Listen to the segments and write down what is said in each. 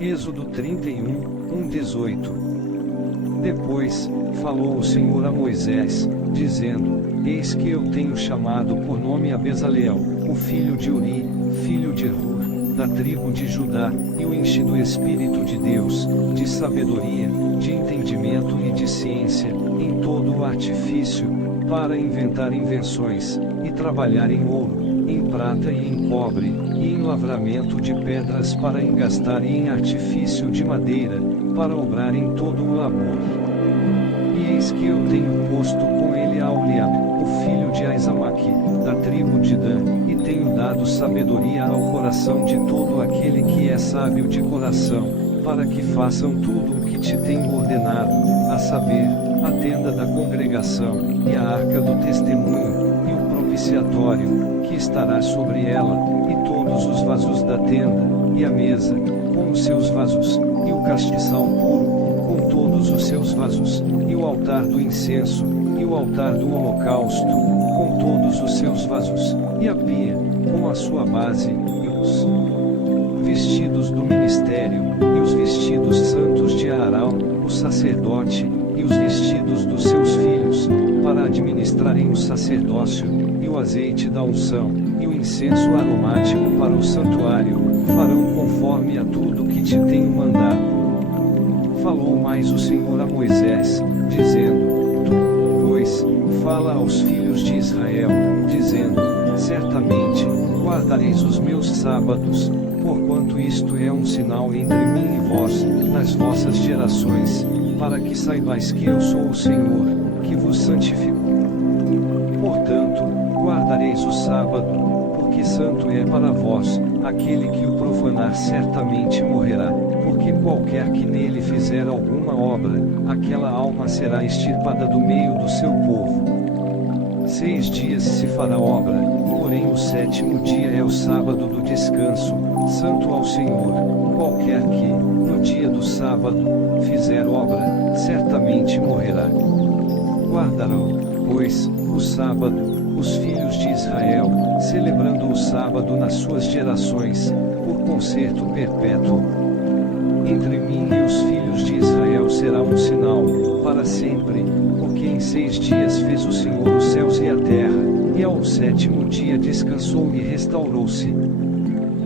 Êxodo 31, 18. Depois, falou o Senhor a Moisés, dizendo: Eis que eu tenho chamado por nome a Bezaleel, o filho de Uri, filho de Hur, da tribo de Judá, e o enchi do Espírito de Deus, de sabedoria, de entendimento e de ciência, em todo o artifício, para inventar invenções, e trabalhar em ouro, em prata e em cobre, e em lavramento de pedras para engastar e em artifício de madeira, para obrar em todo o labor. E eis que eu tenho posto com ele a Oliab, o filho de Aizamaque, da tribo de Dan, e tenho dado sabedoria ao coração de todo aquele que é sábio de coração, para que façam tudo o que te tenho ordenado, a saber, a tenda da congregação, e a arca do testemunho, e o propiciatório, que estará sobre ela, e todos os vasos da tenda, e a mesa, com os seus vasos, e o castiçal puro, com todos os seus vasos, e o altar do incenso, e o altar do holocausto, com todos os seus vasos, e a pia, com a sua base, e os vestidos do ministério, e os vestidos santos de Arão, o sacerdote, e os vestidos dos seus filhos, para administrarem o sacerdócio, e o azeite da unção, e o incenso aromático para o santuário, farão conforme a tudo que te tenho mandado. Falou mais o Senhor a Moisés, dizendo: Tu, pois, fala aos filhos de Israel, dizendo: Certamente, guardareis os meus sábados, porquanto isto é um sinal entre mim e vós, nas vossas gerações, para que saibais que eu sou o Senhor, que vos santifico. Portanto, guardareis o sábado, porque santo é para vós, aquele que o profanar certamente morrerá, porque qualquer que nele fizer alguma obra, aquela alma será extirpada do meio do seu povo. 6 dias se fará obra, porém o 7º dia é o sábado do descanso, santo ao Senhor. Qualquer que, no dia do sábado, fizer obra, certamente morrerá. Guardarão, pois, o sábado, os filhos de Israel, celebrando o sábado nas suas gerações, por concerto perpétuo. Entre mim e os filhos de Israel será um sinal, para sempre, porque em 6 dias fez o Senhor os céus e a terra, e ao 7º dia descansou e restaurou-se.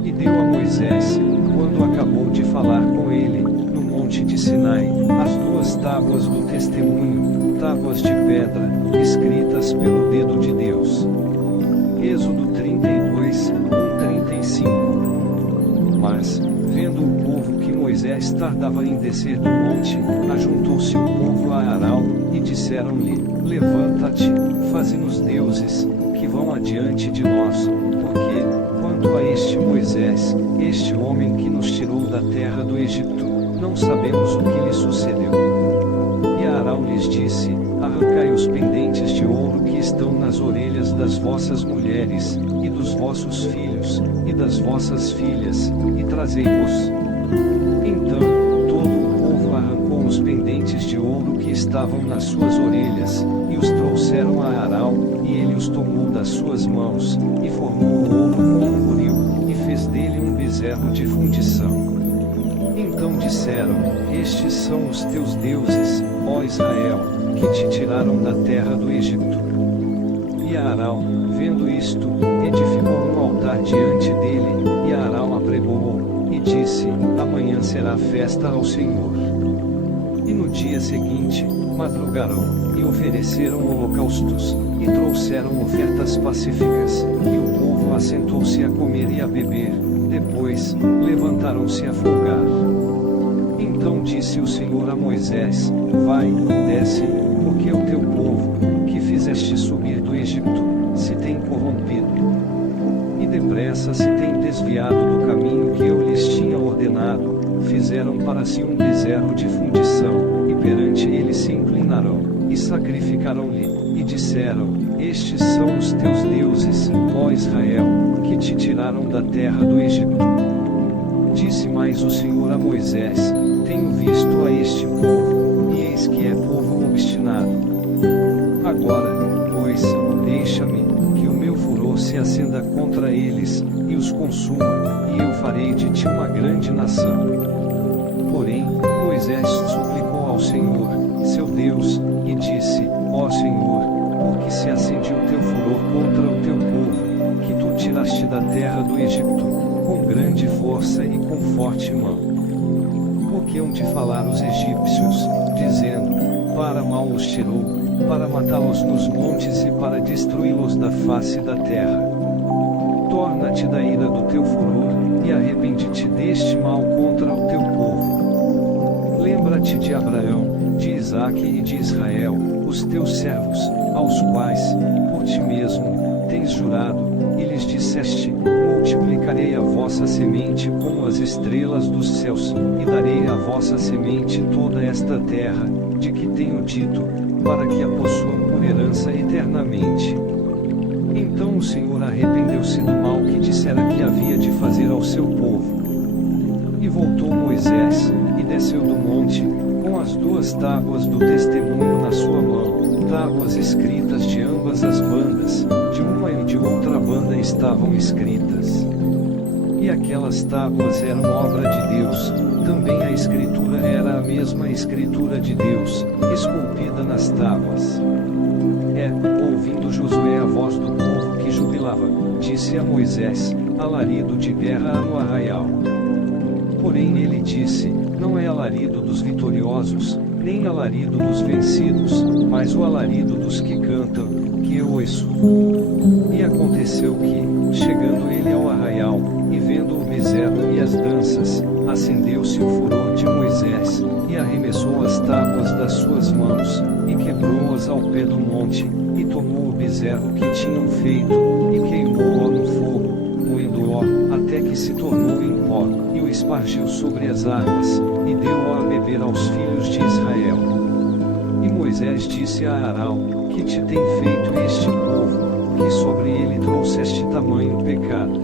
E deu a Moisés, quando acabou de falar com ele, no monte de Sinai, as 2 tábuas do testemunho, tábuas de pedra, escritas pelo dedo de Deus. Êxodo 32, 35. Mas, vendo o povo que Moisés tardava em descer do monte, ajuntou-se o povo a Arão, e disseram-lhe: Levanta-te, faze-nos deuses, que vão adiante de nós, porque, quanto a este Moisés, este homem que nos tirou da terra do Egito, não sabemos o que lhe sucedeu. E Arão lhes disse: Arrancai os pendentes de ouro que estão nas orelhas das vossas mulheres, e dos vossos filhos, e das vossas filhas, e trazei-os. Então, todo o povo arrancou os pendentes de ouro que estavam nas suas orelhas, e os trouxeram a Arão, e ele os tomou das suas mãos, e formou o ouro com um buril, e fez dele um bezerro de fundição. Então disseram: Estes são os teus deuses, ó Israel, que te tiraram da terra do Egito. E Arão, vendo isto, edificou um altar diante dele, e Arão apregou-o, e disse: Amanhã será festa ao Senhor. E no dia seguinte, madrugaram, e ofereceram holocaustos, e trouxeram ofertas pacíficas, e o povo assentou-se a comer e a beber, depois, levantaram-se a folgar. Então disse o Senhor a Moisés: Vai, desce, porque o teu povo, que fizeste subir do Egito, se tem corrompido. E depressa se tem desviado do caminho que eu lhes tinha ordenado, fizeram para si um bezerro de fundição, e perante ele se inclinarão, e sacrificaram-lhe, e disseram: Estes são os teus deuses, ó Israel, que te tiraram da terra do Egito. Disse mais o Senhor a Moisés: Tenho visto a este povo, e eis que é povo obstinado. Agora, pois, deixa-me, que o meu furor se acenda contra eles, e os consuma, e eu farei de ti uma grande nação. Porém, Moisés suplicou ao Senhor, seu Deus, e disse: Ó Senhor, por que se acende o teu furor contra o teu povo, que tu tiraste da terra do Egito, com grande força e com forte mão? Porque hão de falar os egípcios, dizendo: para mal os tirou, para matá-los nos montes e para destruí-los da face da terra. Torna-te da ira do teu furor, e arrepende-te deste mal contra o teu povo. Lembra-te de Abraão, de Isaque e de Israel, os teus servos, aos quais, por ti mesmo, tens jurado, e lhes disseste: multiplicarei a vossa semente como as estrelas dos céus, e darei à vossa semente toda esta terra, de que tenho dito, para que a possuam por herança eternamente. Então o Senhor arrependeu-se do mal que dissera que havia de fazer ao seu povo. E voltou Moisés, e desceu do monte, com as 2 tábuas do testemunho na sua mão, tábuas escritas de ambas as bandas, de uma e de outra banda estavam escritas. E aquelas tábuas eram obra de Deus, também a escritura era a mesma escritura de Deus, esculpida nas tábuas. Ouvindo Josué a voz do povo que jubilava, disse a Moisés: alarido de guerra há no arraial. Porém ele disse: não é alarido dos vitoriosos, nem alarido dos vencidos, mas o alarido dos que cantam, que eu ouço. E aconteceu que, chegando ele ao arraial, e vendo o bezerro e as danças, acendeu-se o furor de Moisés, e arremessou as tábuas das suas mãos, e quebrou-as ao pé do monte, e tomou o bezerro que tinham feito, e queimou-o no fogo, moendo-o, até que se tornou em pó, e o espargiu sobre as águas, e deu-o a beber aos filhos de Israel. E Moisés disse a Arão: que te tem feito este povo, que sobre ele trouxeste tamanho pecado?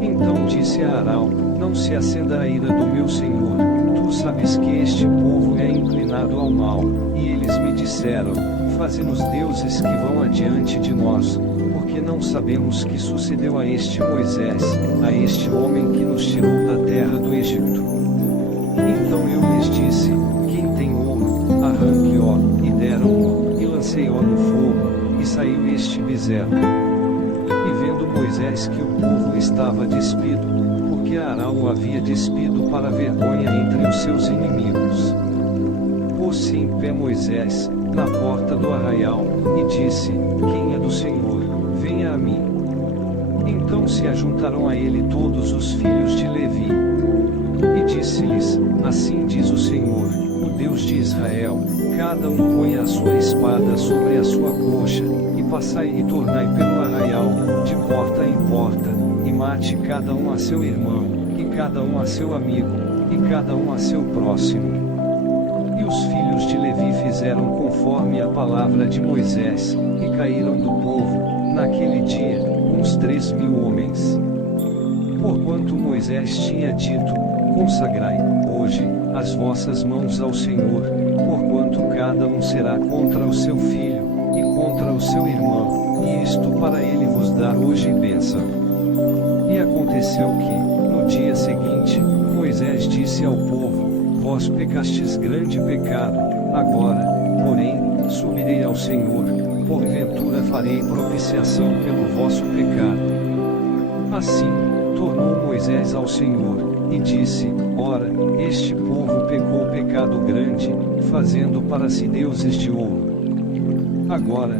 Então disse a Arão: não se acenda a ira do meu Senhor, tu sabes que este povo é inclinado ao mal, e eles me disseram: faze-nos deuses que vão adiante de nós, porque não sabemos que sucedeu a este Moisés, a este homem que nos tirou da terra do Egito. Então eu lhes disse: quem tem ouro, arranque-o, e deram-o, e lancei-o no fogo, e saiu este bezerro. E vendo Moisés que o povo estava despido, porque Arão o havia despido para vergonha entre os seus inimigos, pôs-se em pé Moisés, na porta do arraial, e disse: quem é do Senhor, venha a mim. Então se ajuntaram a ele todos os filhos de Levi. E disse-lhes: assim diz o Senhor, o Deus de Israel: cada um ponha a sua espada sobre a sua coxa, e passai e tornai pelo arraial, de porta em porta, e mate cada um a seu irmão, e cada um a seu amigo, e cada um a seu próximo. E os filhos de Levi fizeram conforme a palavra de Moisés, e caíram do povo, naquele dia, uns 3.000 homens. Porquanto Moisés tinha dito: consagrai, hoje, as vossas mãos ao Senhor, porquanto cada um será contra o seu filho, e contra o seu irmão, e isto para ele vos dar hoje bênção. E aconteceu que, no dia seguinte, Moisés disse ao povo: vós pecastes grande pecado, agora, porém, subirei ao Senhor, porventura farei propiciação pelo vosso pecado. Assim, tornou Moisés ao Senhor, e disse: ora, este povo pecou pecado grande, fazendo para si deuses de ouro. Agora,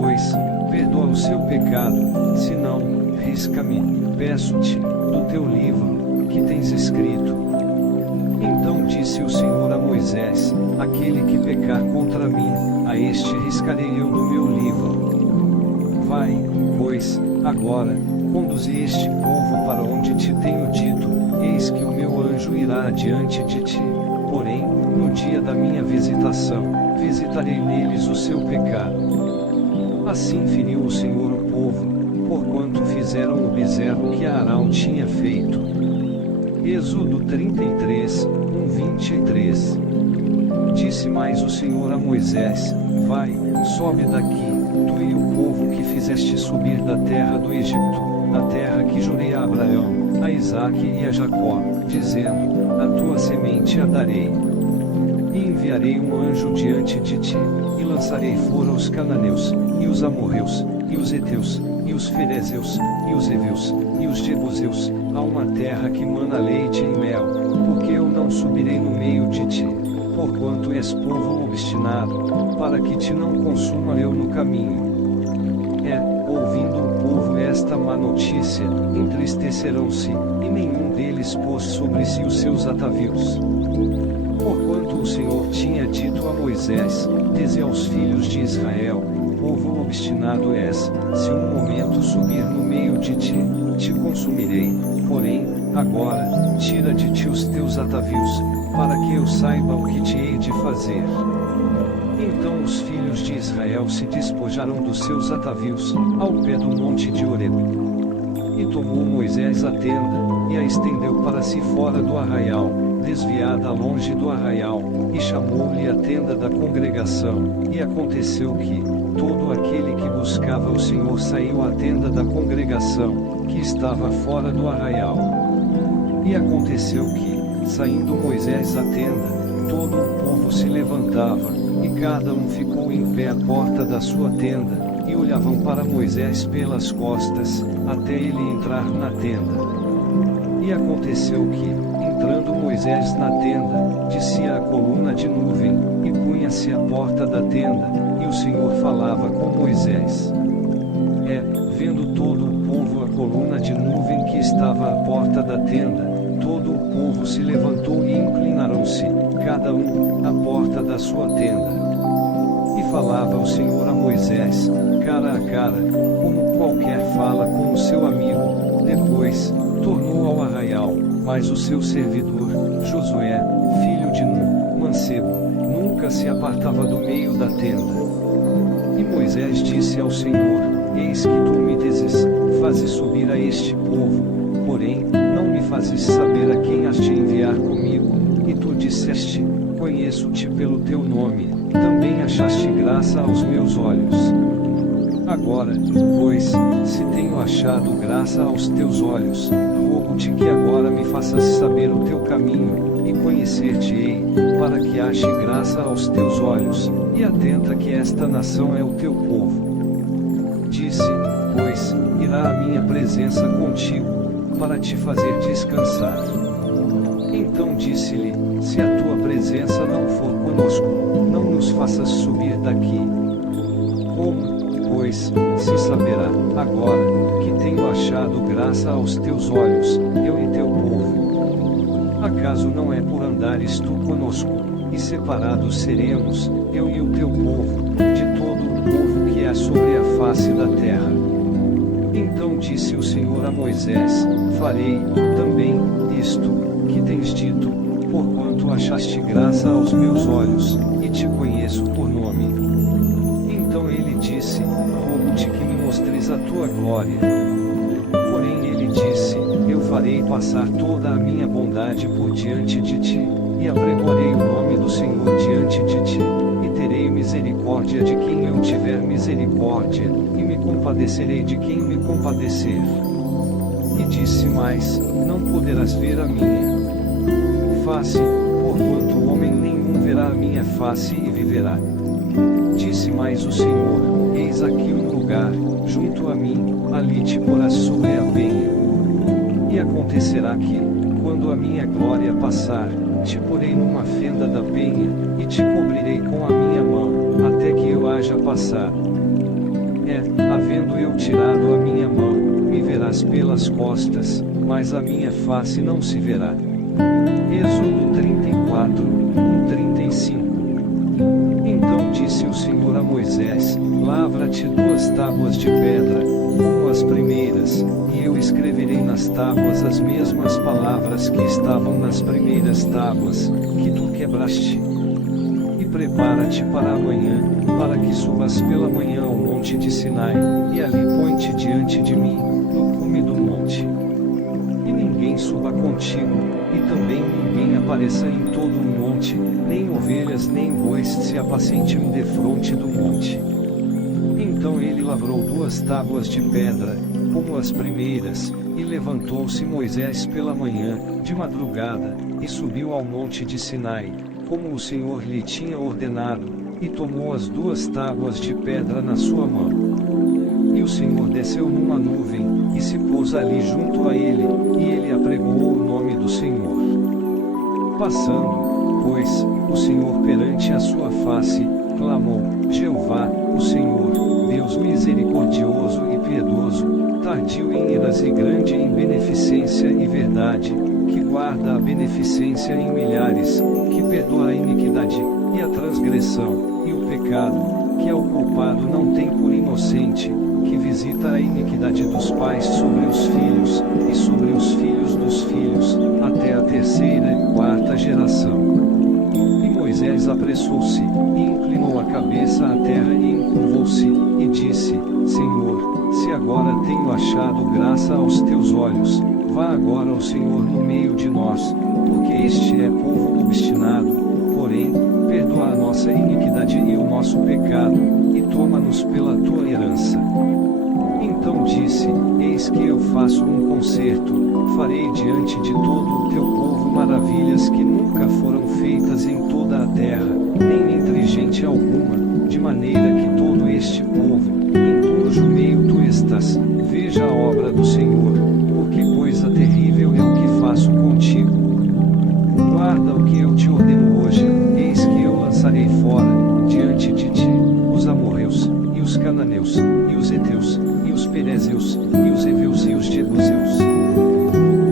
pois, perdoa o seu pecado, senão, risca-me, peço-te, do teu livro, que tens escrito. Então disse o Senhor a Moisés: aquele que pecar contra mim, a este riscarei eu do meu livro. Vai, pois, agora, conduze este povo para onde te tenho dito, eis que o meu anjo irá adiante de ti, porém, no dia da minha visitação, visitarei neles o seu pecado. Assim feriu o Senhor o povo, porquanto fizeram o bezerro que Arão tinha feito. Êxodo 33, 23. Disse mais o Senhor a Moisés: vai, sobe daqui, tu e o povo que fizeste subir da terra do Egito, a terra que jurei a Abraão, a Isaque e a Jacó, dizendo: a tua semente a darei. E enviarei um anjo diante de ti, e lançarei fora os cananeus, e os amorreus, e os heteus, e os ferezeus, e os heveus, e os jebuseus, a uma terra que mana leite e mel, porque eu não subirei no meio de ti, porquanto és povo obstinado, para que te não consuma eu no caminho. Ouvindo o povo esta má notícia, entristecerão-se, e nenhum deles pôs sobre si os seus atavios. Porquanto o Senhor tinha dito a Moisés: dize aos filhos de Israel: povo obstinado és, se um momento subir no meio de ti, te consumirei, porém, agora, tira de ti os teus atavios, para que eu saiba o que te hei de fazer. Então os filhos de Israel se despojaram dos seus atavios, ao pé do monte de Horebe. E tomou Moisés a tenda, e a estendeu para si fora do arraial, desviada longe do arraial, e chamou-lhe a tenda da congregação. E aconteceu que, todo aquele que buscava o Senhor saiu à tenda da congregação, que estava fora do arraial. E aconteceu que, saindo Moisés à tenda, todo o povo se levantava, e cada um ficou em pé à porta da sua tenda, e olhavam para Moisés pelas costas, até ele entrar na tenda. E aconteceu que, entrando Moisés na tenda, descia a coluna de nuvem, e punha-se à porta da tenda, e o Senhor falava com Moisés. Vendo todo o povo a coluna de nuvem que estava à porta da tenda, todo o povo se levantou e inclinaram-se, cada um, à porta da sua tenda. E falava o Senhor a Moisés, cara a cara, como qualquer fala com o seu amigo. Depois, tornou ao arraial, mas o seu servidor, Josué, filho de Nun, mancebo, nunca se apartava do meio da tenda. E Moisés disse ao Senhor: eis que tu me dizes, faze subir a este povo, porém, não me fazes saber a quem has de enviar comigo. E tu disseste: conheço-te pelo teu nome, também achaste graça aos meus olhos. Agora, pois, se tenho achado graça aos teus olhos, rogo-te que agora me faças saber o teu caminho, e conhecer-te-ei, para que ache graça aos teus olhos, e atenta que esta nação é o teu povo. Disse, pois, irá a minha presença contigo, para te fazer descansar. Então disse-lhe: se a tua presença não for conosco, não nos faças subir daqui. Como, pois, se saberá, agora, que tenho achado graça aos teus olhos, eu e teu povo? Acaso não é por andares tu conosco, e separados seremos, eu e o teu povo, de todo o povo que há sobre a face da terra? Então disse o Senhor a Moisés: farei, também, isto, que tens dito, porquanto achaste graça aos meus olhos, e te conheço por nome. Então ele disse: rogo-te que me mostres a tua glória. Porém ele disse: eu farei passar toda a minha bondade por diante de ti, e apregoarei o nome do Senhor diante de ti, e terei misericórdia de quem eu tiver misericórdia, e me compadecerei de quem me compadecer. E disse mais: não poderás ver a minha face, porquanto homem nenhum verá a minha face e viverá. Disse mais o Senhor: eis aqui um lugar, junto a mim, ali te porás sobre a penha. E acontecerá que, quando a minha glória passar, te porei numa fenda da penha, e te cobrirei com a minha mão, até que eu haja passado. Havendo eu tirado a minha mão, me verás pelas costas, mas a minha face não se verá. Êxodo 34, 35. Então disse o Senhor a Moisés: lavra-te 2 tábuas de pedra, como as primeiras, e eu escreverei nas tábuas as mesmas palavras que estavam nas primeiras tábuas, que tu quebraste. E prepara-te para amanhã, para que subas pela manhã ao monte de Sinai, e ali põe-te diante de mim, no cume do monte. E ninguém suba contigo, e também ninguém apareça em todo o monte, nem ovelhas nem bois se apacentem defronte do monte. Então ele lavrou 2 tábuas de pedra, como as primeiras, e levantou-se Moisés pela manhã, de madrugada, e subiu ao monte de Sinai, como o Senhor lhe tinha ordenado, e tomou as 2 tábuas de pedra na sua mão. E o Senhor desceu numa nuvem, e se pôs ali junto a ele, e ele apregoou o nome do Senhor. Passando, pois, o Senhor perante a sua face, clamou: Jeová, o Senhor, Deus misericordioso e piedoso, tardio em iras e grande em beneficência e verdade, que guarda a beneficência em milhares, que perdoa a iniquidade, e a transgressão, e o pecado, que ao culpado não tem por inocente, que visita a iniquidade dos pais sobre os filhos, e sobre os filhos dos filhos, até a 3ª e 4ª geração. E Moisés apressou-se, e inclinou a cabeça à terra e encurvou-se, e disse: Senhor, se agora tenho achado graça aos teus olhos, vá agora o Senhor no meio de nós, porque este é povo obstinado, porém, perdoa a nossa iniquidade e o nosso pecado, e toma-nos pela tua herança. Então disse: Eis que eu faço um concerto, farei diante de todo o teu povo maravilhas que nunca foram feitas em toda a terra, nem entre gente alguma, de maneira que todo este povo, em cujo meio tu estás, veja a obra do Senhor, porque coisa terrível é o que faço contigo. Guarda o que eu te ordeno hoje, eis que eu lançarei fora, diante de ti, os amorreus, e os cananeus, e os heteus, e os perezeus, e os heveus e os jebuseus.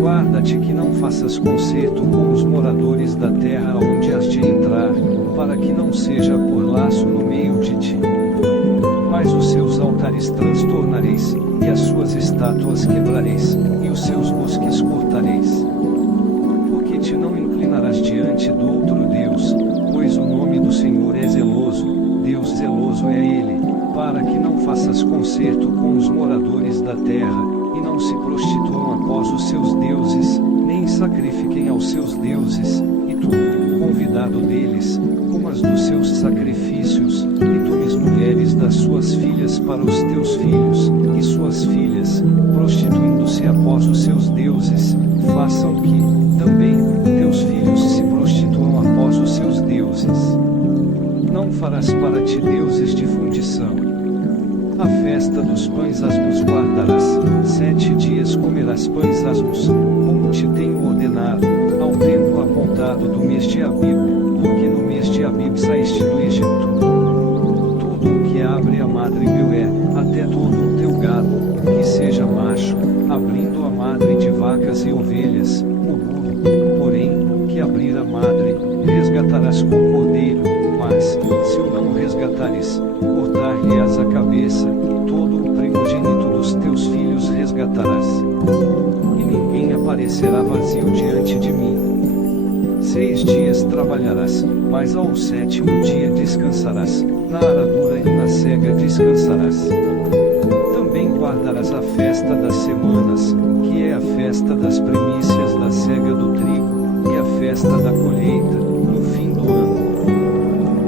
Guarda-te que não faças concerto com os moradores da terra onde has de entrar, para que não seja por laço no meio de ti. Mas os seus altares transtornareis, e as suas estátuas quebrareis, e os seus bosques cortareis. Porque te não inclinarás diante do outro Deus, pois o nome do Senhor é zeloso, Deus zeloso é Ele, para que não faças concerto com os moradores da terra, e não se prostituam após os seus deuses, nem sacrifiquem aos seus deuses, e tu, convidado deles, comas dos seus sacrifícios, e tomes mulheres das suas filhas para os teus filhos, e suas filhas, prostituindo-se após os seus deuses, façam que, também, teus filhos se prostituam após os seus deuses. Não farás para ti deuses de fundição. A festa dos pães asmos guardarás, 7 dias comerás pães asmos, como te tenho ordenado, ao tempo apontado do mês de Abib, porque no mês de Abib saíste do Egito. Tudo o que abre a madre Beué, até todo o teu gado, que seja macho, abrindo a madre de vacas e ovelhas, o burro, porém, que abrir a madre, resgatarás com cordeiro, mas, se o não resgatares, cortar-lhe-ás a cabeça, todo o primogênito dos teus filhos resgatarás. E ninguém aparecerá vazio diante de mim. 6 dias trabalharás, mas ao 7º dia descansarás, na aradura e na cega descansarás. Também guardarás a festa das semanas, que é a festa das primícias da cega do trigo, e a festa da colheita, no fim do ano.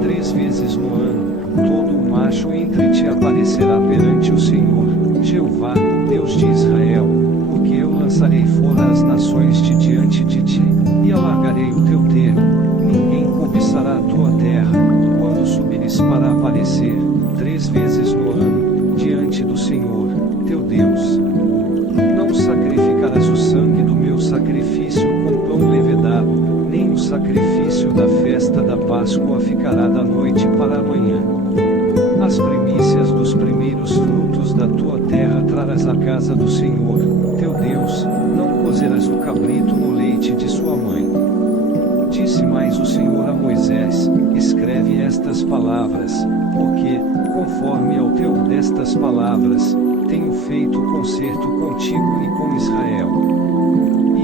3 vezes no ano, todo o macho entre ti aparecerá perante o Senhor, Jeová, Deus de Israel, porque eu lançarei fora as nações de diante de ti, e alargarei o teu termo, ninguém cobiçará a tua terra, quando subires para aparecer, 3 vezes no ano, diante do Senhor, teu Deus. Não sacrificarás o sangue do meu sacrifício com pão levedado, nem o sacrifício da festa da Páscoa ficará da noite para a manhã. As primícias dos primeiros frutos da tua terra trarás à casa do Senhor, teu Deus, não cozerás o cabrito no leite de sua mãe. Disse mais o Senhor a Moisés: escreve estas palavras, porque, conforme ao teu destas palavras, tenho feito concerto contigo e com Israel.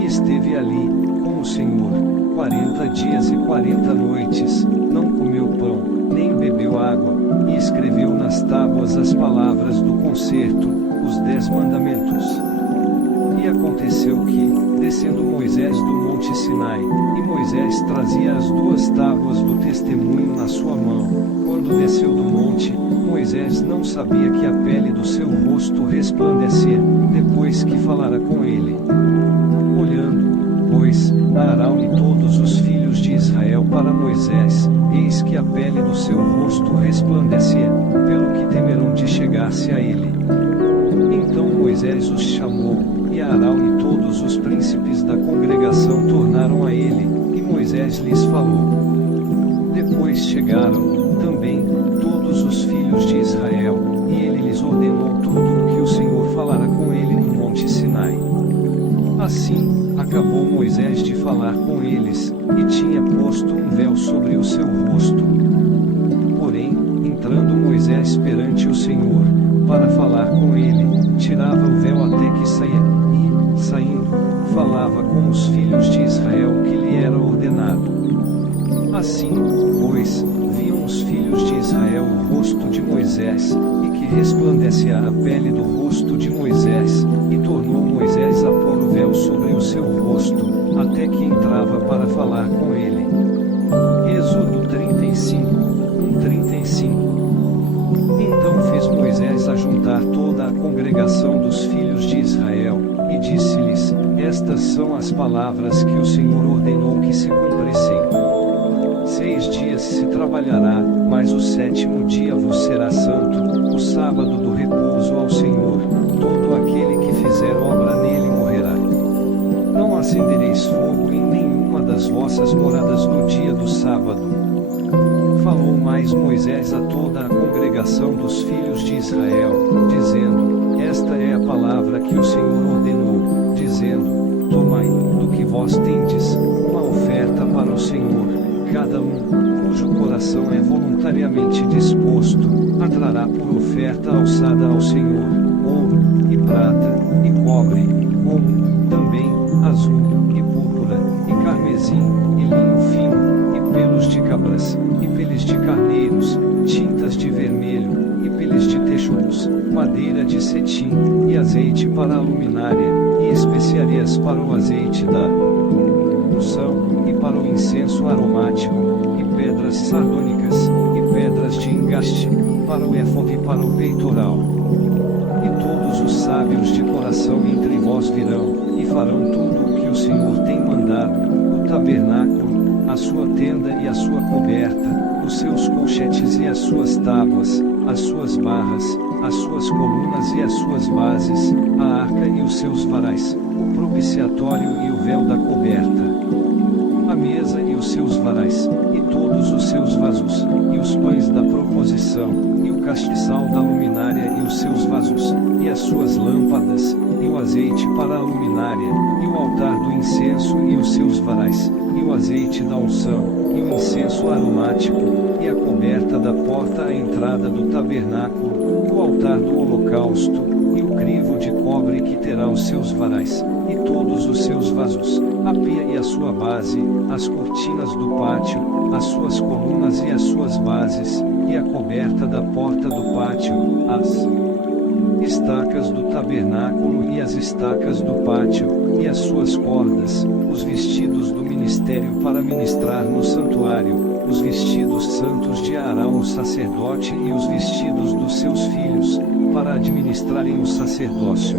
E esteve ali, com o Senhor, 40 dias e 40 noites, não comeu pão, nem bebeu água, e escreveu nas tábuas as palavras do concerto, os 10 mandamentos. E aconteceu que, descendo Moisés do monte Sinai, e Moisés trazia as 2 tábuas do testemunho na sua mão, quando desceu do monte, Moisés não sabia que a pele do seu rosto resplandecia, depois que falara com ele. Olhando, pois, Arão e todos os filhos de Israel para Moisés, eis que a pele do seu rosto resplandecia, pelo que temerão de chegar-se a ele. Então Moisés os chamou, e Arão e todos os príncipes da congregação tornaram a ele, e Moisés lhes falou. Depois chegaram, também, todos os filhos de Israel, e ele lhes ordenou tudo o que o Senhor falara com ele no monte Sinai. Assim, acabou Moisés de falar com eles, e tinha posto um véu sobre o seu rosto. Porém, entrando Moisés perante o Senhor, para falar com ele, tirava o véu até que saía, e, saindo, falava com os filhos de Israel que lhe era ordenado. Assim, pois, viam os filhos de Israel o rosto de Moisés, e que resplandecia a pele do rosto de Moisés, e tornou Moisés a pôr o véu sobre o seu rosto, até que entrava para falar com ele. Êxodo 35, 1:35. Então fez Moisés ajuntar toda a congregação dos filhos de Israel, e disse-lhes: Estas são as palavras que o Senhor ordenou que se cumprissem. 6 dias se trabalhará, mas o 7º dia vos será santo, o sábado do repouso ao Senhor. Todo aquele que fizer obra nele morrerá. Não acendereis fogo em nenhuma das vossas moradas no dia do sábado. Falou mais Moisés a toda a congregação dos filhos de Israel, dizendo: Esta é a palavra que o Senhor ordenou, dizendo: Tomai, do que vós tendes, uma oferta para o Senhor. Cada um, cujo coração é voluntariamente disposto, atrará por oferta alçada ao Senhor, ouro, e prata, e cobre, como, também, azul, e púrpura, e carmesim, e linho fino, e pelos de cabras, e peles de carneiros, tintas de vermelho, e peles de texugos, madeira de cetim, e azeite para a luminária, e especiarias para o azeite da unção, e para o incenso aromático, e pedras sardônicas, e pedras de engaste, para o éfode e para o peitoral. E todos os sábios de coração entre vós virão, e farão tudo o que o Senhor tem mandado: o tabernáculo, a sua tenda e a sua coberta, os seus colchetes e as suas tábuas, as suas barras, as suas colunas e as suas bases, a arca e os seus varais, o propiciatório e o véu da coberta, a mesa e os seus varais, e todos os seus vasos, e os pães da proposição, e o castiçal da luminária e os seus vasos, e as suas lâmpadas, e o azeite para a luminária, e o altar do incenso e os seus varais, e o azeite da unção, e o incenso aromático, e a coberta da porta à entrada do tabernáculo, o altar do holocausto, e o crivo de cobre que terá os seus varais, e todos os seus vasos, a pia e a sua base, as cortinas do pátio, as suas colunas e as suas bases, e a coberta da porta do pátio, as estacas do tabernáculo e as estacas do pátio, e as suas cordas, os vestidos do ministério para ministrar no santuário, os vestidos santos de Arão o sacerdote e os vestidos dos seus filhos, para administrarem o sacerdócio.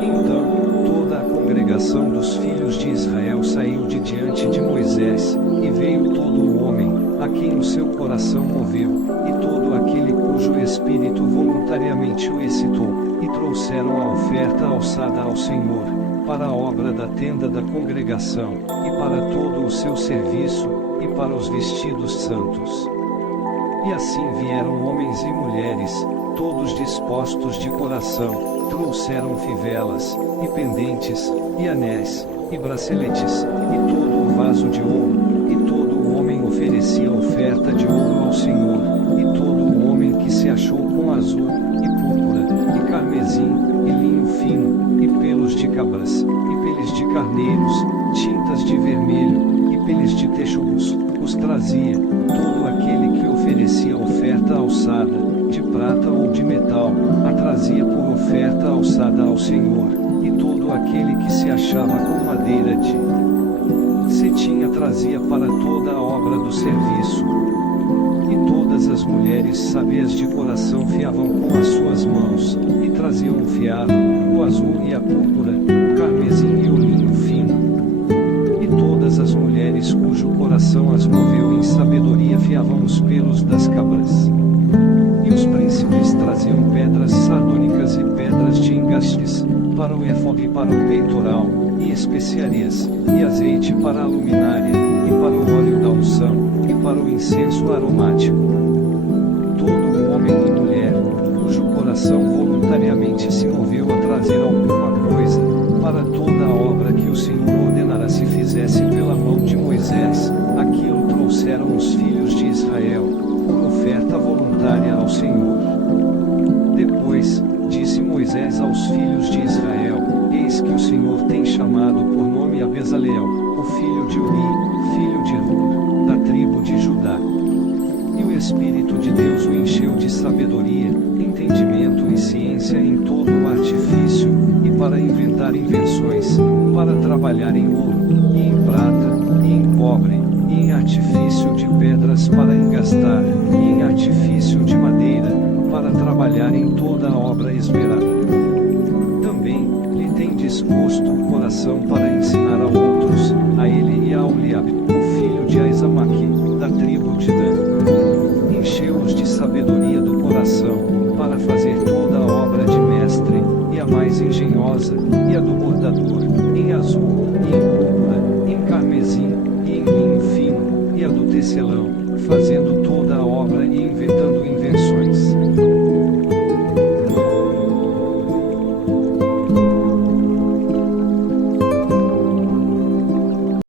Então, toda a congregação dos filhos de Israel saiu de diante de Moisés, e veio todo o homem, a quem o seu coração moveu, e todo aquele cujo espírito voluntariamente o excitou, e trouxeram a oferta alçada ao Senhor, para a obra da tenda da congregação, e para todo o seu serviço, e para os vestidos santos. E assim vieram homens e mulheres, todos dispostos de coração, trouxeram fivelas, e pendentes, e anéis, e braceletes, e todo o vaso de ouro, e todo o homem oferecia oferta de ouro ao Senhor, e todo o homem que se achou com azul, e púrpura, e carmesim, e linho fino, e pelos de cabras, e peles de carneiros, tintas de vermelho, e peles de texugos, os trazia. Todo aquele que oferecia oferta alçada, de prata ou de metal, a trazia por oferta alçada ao Senhor, e todo aquele se achava com madeira de cetim trazia para toda a obra do serviço. E todas as mulheres sábias de coração fiavam com as suas mãos, e traziam o fiado, o azul e a púrpura, o carmesim e o linho fino. E todas as mulheres cujo coração as moveu em sabedoria fiavam os pelos das cabras. E os príncipes traziam pedras sardônicas e pedras de engastes, para o éfode e para o peitoral, e especiarias, e azeite para a luminária, e para o óleo da unção, e para o incenso aromático. Todo homem e mulher, cujo coração voluntariamente se moveu a trazer alguma coisa, para toda a obra que o Senhor ordenara se fizesse pela mão de Moisés, aquilo trouxeram os filhos de Israel, por oferta voluntária ao Senhor. Depois, disse Moisés aos filhos de Israel: Eis que o Senhor tem chamado por nome a Bezaleel, o filho de Uri, filho de Hur, da tribo de Judá. E o Espírito de Deus o encheu de sabedoria, entendimento e ciência em todo o artifício, e para inventar invenções, para trabalhar em ouro, e em prata, e em cobre, e em artifício de pedras para engastar, e em artifício de madeira, para trabalhar em toda a obra esmerada. Também lhe tem disposto o coração para ensinar a outros, a ele e a Oliabe, o filho de Aizamaque, da tribo de Dan. Encheu-os de sabedoria do coração, para fazer toda a obra de mestre, e a mais engenhosa, e a do bordador, em azul, e em púrpura, em carmesim, e em linho fino, e a do tecelão, fazendo toda a obra e inventando invenções.